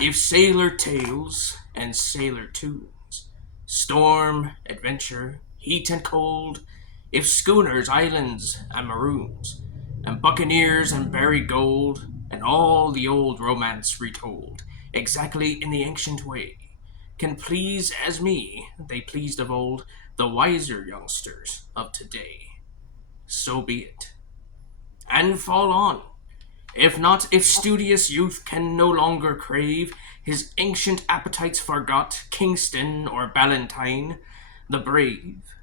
If sailor tales and sailor tunes, storm, adventure, heat and cold, if schooners, islands, and maroons, and buccaneers and buried gold, and all the old romance retold, exactly in the ancient way, can please as me they pleased of old, the wiser youngsters of today. So be it. And fall on. If not, if studious youth can no longer crave his ancient appetites forgot, Kingston or Ballantyne, the brave,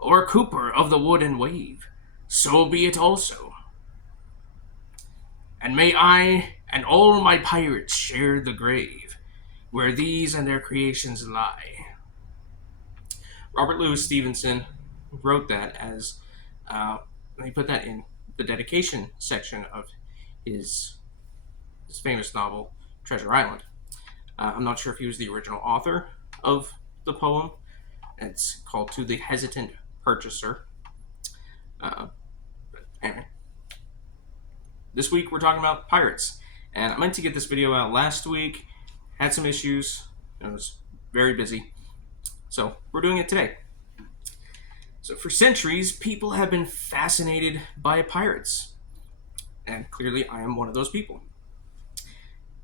or Cooper of the wood and wave, so be it also. And may I and all my pirates share the grave, where these and their creations lie. Robert Louis Stevenson wrote that as, he put that in the dedication section of his famous novel, Treasure Island. I'm not sure if he was the original author of the poem. It's called To the Hesitant Purchaser. But anyway, this week we're talking about pirates. And I meant to get this video out last week. Had some issues. I was very busy. So we're doing it today. So for centuries, people have been fascinated by pirates. And clearly I am one of those people.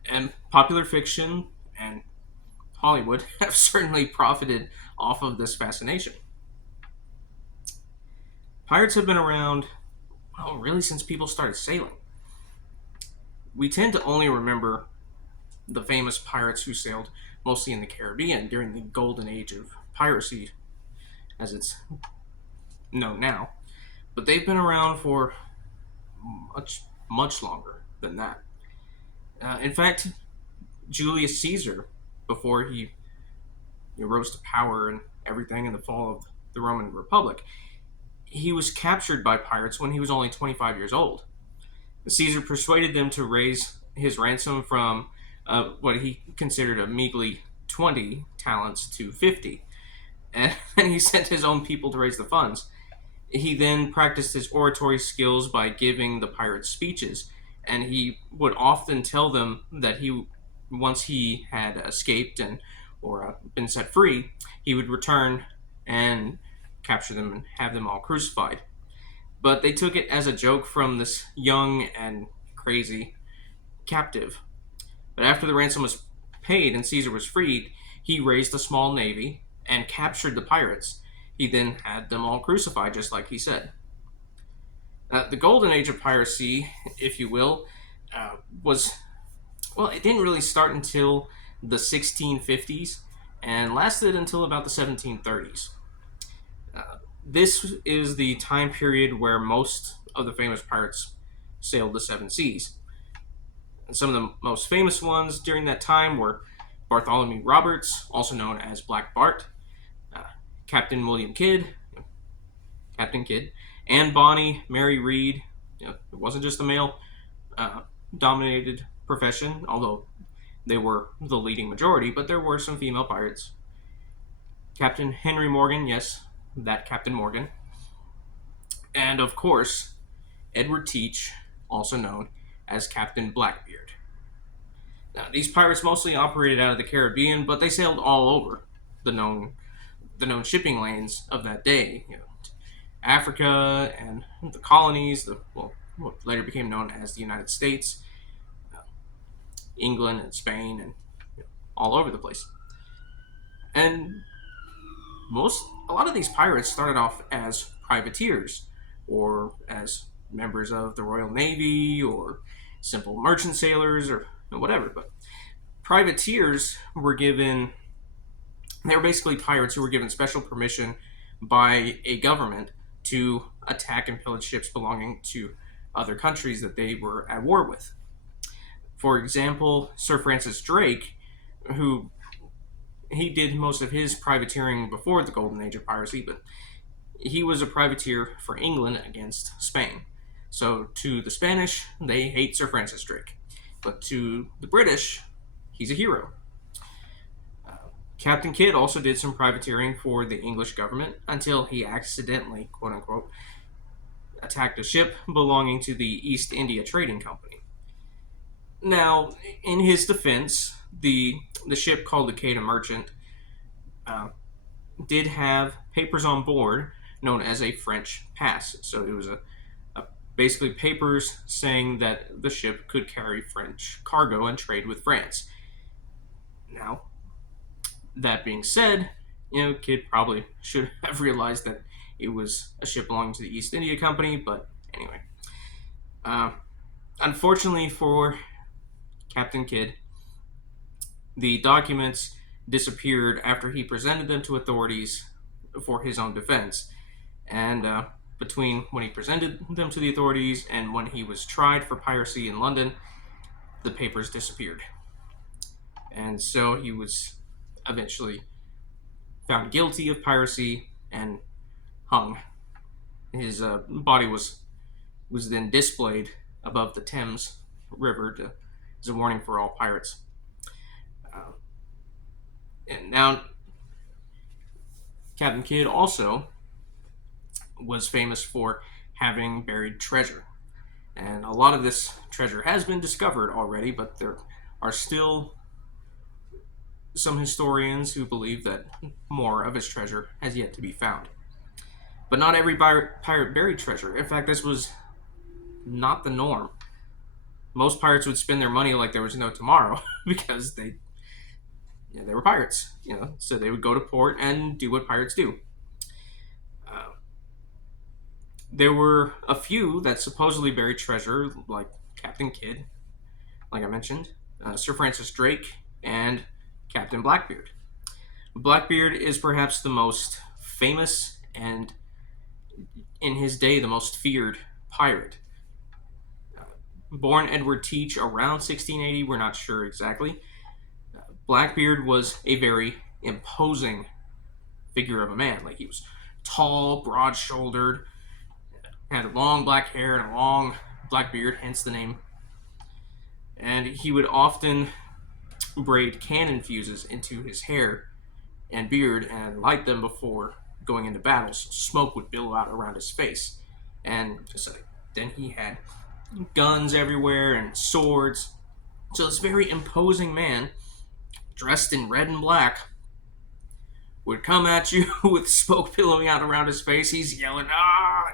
And popular fiction and Hollywood have certainly profited off of this fascination. Pirates have been around, well, really since people started sailing. We tend to only remember the famous pirates who sailed mostly in the Caribbean during the golden age of piracy, as it's known now. But they've been around for much longer than that. In fact, Julius Caesar, before he rose to power and everything in the fall of the Roman Republic, he was captured by pirates when he was only 25 years old. Caesar persuaded them to raise his ransom from what he considered a measly 20 talents to 50, and he sent his own people to raise the funds. He then practiced his oratory skills by giving the pirates speeches, and he would often tell them that once he had escaped or been set free, he would return and capture them and have them all crucified. But they took it as a joke from this young and crazy captive. But after the ransom was paid and Caesar was freed, he raised a small navy and captured the pirates. He then had them all crucified, just like he said. The golden age of piracy, if you will, it didn't really start until the 1650s and lasted until about the 1730s. This is the time period where most of the famous pirates sailed the seven seas. And some of the most famous ones during that time were Bartholomew Roberts, also known as Black Bart, Captain William Kidd, Captain Kidd, Anne Bonny, Mary Read. It wasn't just a male dominated profession, although they were the leading majority, but there were some female pirates. Captain Henry Morgan, yes, that Captain Morgan. And of course, Edward Teach, also known as Captain Blackbeard. Now, these pirates mostly operated out of the Caribbean, but they sailed all over the known shipping lanes of that day. Africa and the colonies, what later became known as the United States, England and Spain, and all over the place. And a lot of these pirates started off as privateers, or as members of the Royal Navy, or simple merchant sailors, or whatever. But privateers they were basically pirates who were given special permission by a government to attack and pillage ships belonging to other countries that they were at war with. For example, Sir Francis Drake, he did most of his privateering before the golden age of piracy, but he was a privateer for England against Spain. So to the Spanish, they hate Sir Francis Drake. But to the British, he's a hero. Captain Kidd also did some privateering for the English government until he accidentally, quote-unquote, attacked a ship belonging to the East India Trading Company. Now, in his defense, the the ship called the Quedagh Merchant uh, did have papers on board known as a French pass. So it was basically papers saying that the ship could carry French cargo and trade with France. Now, that being said, Kidd probably should have realized that it was a ship belonging to the East India Company, but anyway. Uh, Unfortunately for Captain Kidd, the documents disappeared after he presented them to authorities for his own defense. And between when he presented them to the authorities and when he was tried for piracy in London, the papers disappeared. And so he was eventually found guilty of piracy and hung. His body was then displayed above the Thames River as a warning for all pirates. Uh, and now, Captain Kidd also was famous for having buried treasure. And a lot of this treasure has been discovered already, but there are still some historians who believe that more of his treasure has yet to be found. But not every pirate buried treasure. In fact, this was not the norm. Most pirates would spend their money like there was no tomorrow because they were pirates, so they would go to port and do what pirates do. There were a few that supposedly buried treasure, like Captain Kidd, like I mentioned, Sir Francis Drake, and Captain Blackbeard. Blackbeard is perhaps the most famous and, in his day, the most feared pirate. Born Edward Teach around 1680, we're not sure exactly. Blackbeard was a very imposing figure of a man. Like, he was tall, broad-shouldered, had long black hair and a long black beard, hence the name. And he would often braid cannon fuses into his hair and beard and light them before going into battles. Smoke would billow out around his face. And so then he had guns everywhere and swords. So this very imposing man, dressed in red and black, would come at you with smoke billowing out around his face. He's yelling, "Ah!"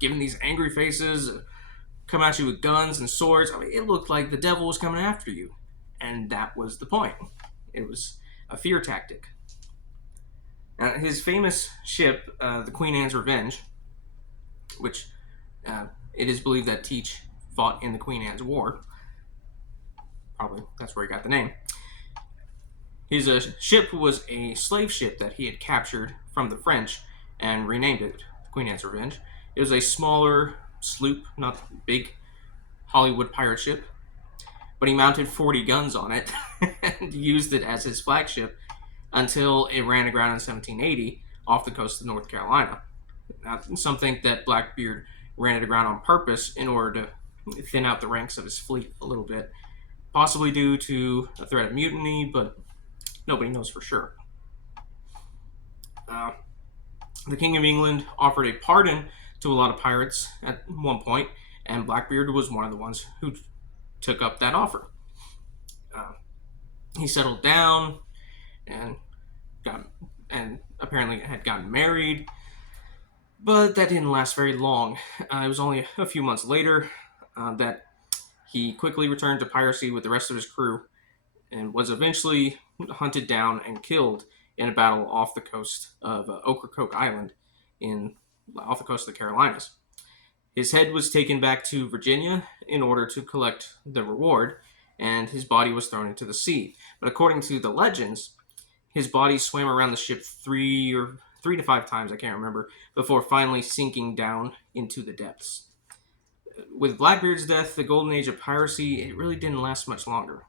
giving these angry faces, come at you with guns and swords. I mean, it looked like the devil was coming after you. And that was the point. It was a fear tactic. Now, his famous ship, the Queen Anne's Revenge, which it is believed that Teach fought in the Queen Anne's War. Probably that's where he got the name. His ship was a slave ship that he had captured from the French and renamed it Queen Anne's Revenge. It was a smaller sloop, not big Hollywood pirate ship, but he mounted 40 guns on it and used it as his flagship until it ran aground in 1780 off the coast of North Carolina. Now, some think that Blackbeard ran it aground on purpose in order to thin out the ranks of his fleet a little bit, possibly due to a threat of mutiny, but nobody knows for sure. The King of England offered a pardon to a lot of pirates at one point, and Blackbeard was one of the ones who took up that offer. He settled down and apparently had gotten married, but that didn't last very long. It was only a few months later that he quickly returned to piracy with the rest of his crew and was eventually hunted down and killed in a battle off the coast of Ocracoke Island off the coast of the Carolinas. His head was taken back to Virginia in order to collect the reward, and his body was thrown into the sea. But according to the legends, his body swam around the ship three to five times, I can't remember, before finally sinking down into the depths. With Blackbeard's death, the golden age of piracy, it really didn't last much longer.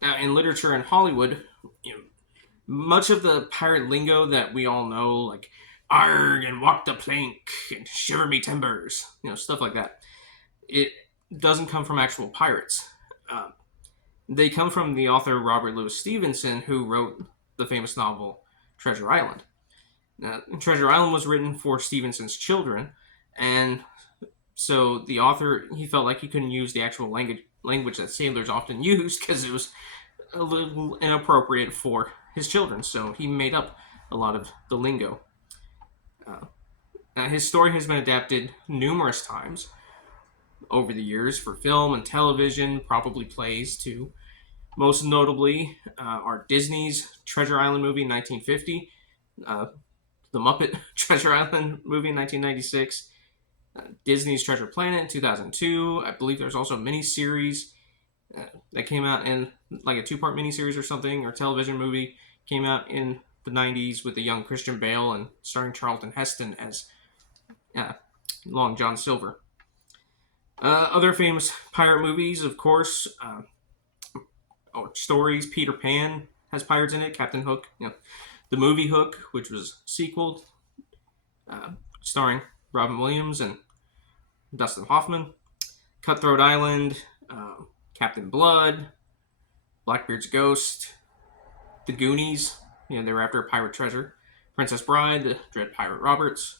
Now, in literature and Hollywood, much of the pirate lingo that we all know, like "arg" and "walk the plank" and "shiver me timbers," stuff like that, it doesn't come from actual pirates. They come from the author Robert Louis Stevenson, who wrote the famous novel Treasure Island. Now, Treasure Island was written for Stevenson's children, and so the author, he felt like he couldn't use the actual language that sailors often used because it was a little inappropriate for his children. So he made up a lot of the lingo. His story has been adapted numerous times over the years for film and television, probably plays too. Most notably are Disney's Treasure Island movie in 1950, the Muppet Treasure Island movie in 1996, Disney's Treasure Planet in 2002. I believe there's also a miniseries that came out in like a two-part miniseries or something, or television movie came out in the 90s with the young Christian Bale and starring Charlton Heston as Long John Silver. Other famous pirate movies, of course, or stories. Peter Pan has pirates in it. Captain Hook, the movie Hook, which was sequel, starring Robin Williams and Dustin Hoffman. Cutthroat Island, Captain Blood, Blackbeard's Ghost, The Goonies. They were after a pirate treasure. Princess Bride, the Dread Pirate Roberts.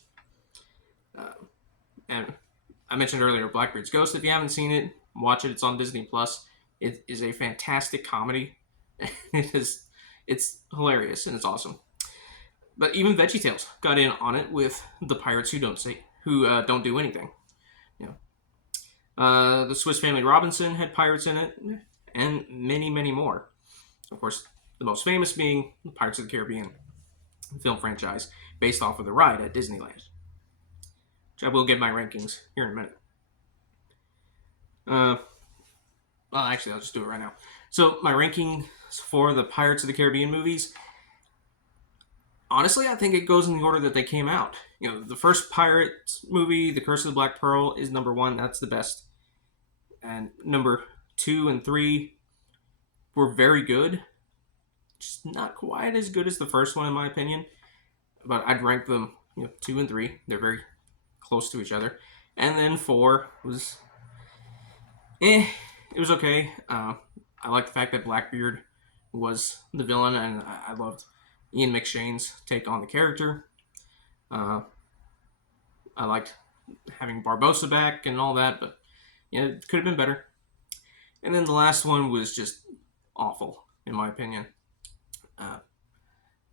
And I mentioned earlier Blackbeard's Ghost. If you haven't seen it, watch it. It's on Disney Plus. It is a fantastic comedy. It's hilarious and it's awesome. But even VeggieTales got in on it with the pirates who don't do anything. The Swiss Family Robinson had pirates in it, and many, many more. Of course, the most famous being the Pirates of the Caribbean film franchise, based off of the ride at Disneyland. Which I will get my rankings here in a minute. Well, actually, I'll just do it right now. So, my rankings for the Pirates of the Caribbean movies, honestly, I think it goes in the order that they came out. The first Pirates movie, The Curse of the Black Pearl, is number 1. That's the best. And number 2 and 3 were very good. Just not quite as good as the first one, in my opinion. But I'd rank them, 2 and 3. They're very close to each other. And then 4 was it was okay. I like the fact that Blackbeard was the villain, and I loved Ian McShane's take on the character. I liked having Barbossa back and all that, but it could have been better. And then the last one was just awful, in my opinion.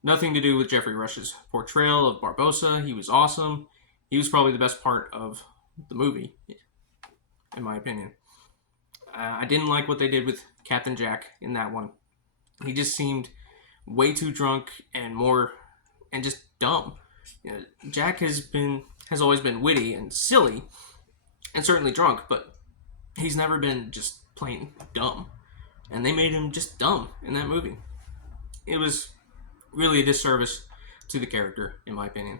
Nothing to do with Jeffrey Rush's portrayal of Barbossa. He was awesome. He was probably the best part of the movie, in my opinion. I didn't like what they did with Captain Jack in that one. He just seemed way too drunk and just dumb. Jack has always been witty and silly, and certainly drunk, but he's never been just plain dumb. And they made him just dumb in that movie. It was really a disservice to the character, in my opinion.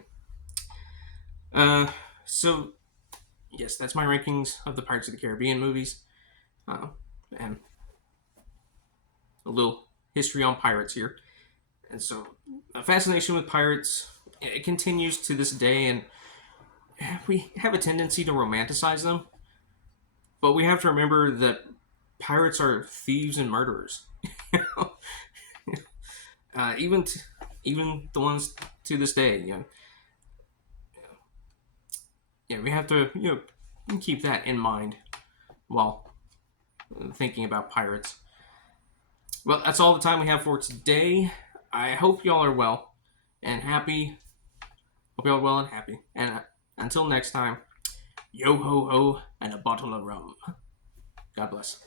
So, yes, that's my rankings of the Pirates of the Caribbean movies. And a little history on pirates here. And so, a fascination with pirates, it continues to this day, and we have a tendency to romanticize them. But we have to remember that pirates are thieves and murderers. Even the ones to this day, we have to keep that in mind while thinking about pirates. Well, that's all the time we have for today. I hope y'all are well and happy. Hope y'all are well and happy. And until next time, yo ho ho and a bottle of rum. God bless.